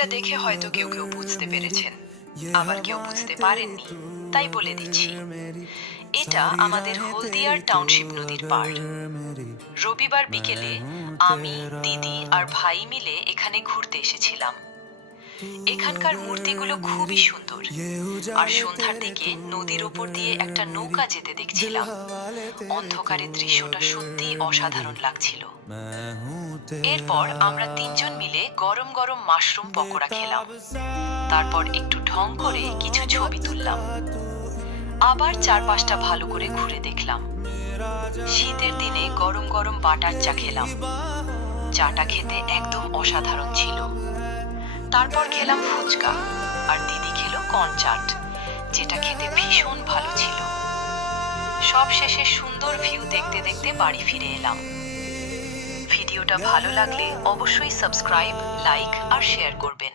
এটা দেখে হয়তো কেউ কেউ বুঝতে পেরেছেন, আবার কেউ বুঝতে পারেননি, তাই বলে দিচ্ছি। এটা আমাদের হলদিয়ার টাউনশিপ নদীর পাড়। রবিবার বিকেলে আমি, দিদি আর ভাই মিলে এখানে ঘুরতে এসেছিলাম। এখানকার মূর্তিগুলো খুবই সুন্দর, আর সন্ধ্যার দিকে নদীর ওপর দিয়ে একটা নৌকা যেতে দেখছিলাম। অন্ধকারে দৃশ্যটা সত্যি অসাধারণ লাগছিল। এরপর আমরা তিনজন মিলে গরম গরম মাশরুম পকোড়া খেলাম। তারপর একটু ঢং করে কিছু ছবি তুললাম। আবার চারপাশটা ভালো করে ঘুরে দেখলাম। শীতের দিনে গরম গরম বাটার চা খেলাম। চাটা খেতে একদম অসাধারণ ছিল। তারপর খেলাম ফুচকা, আর দিদি খেলো কর্ন চাট, যেটা খেতে ভীষণ ভালো ছিল। সব শেষে সুন্দর ভিউ দেখতে দেখতে বাড়ি ফিরে এলাম। ভিডিওটা ভালো লাগলে অবশ্যই সাবস্ক্রাইব, লাইক আর শেয়ার করবেন।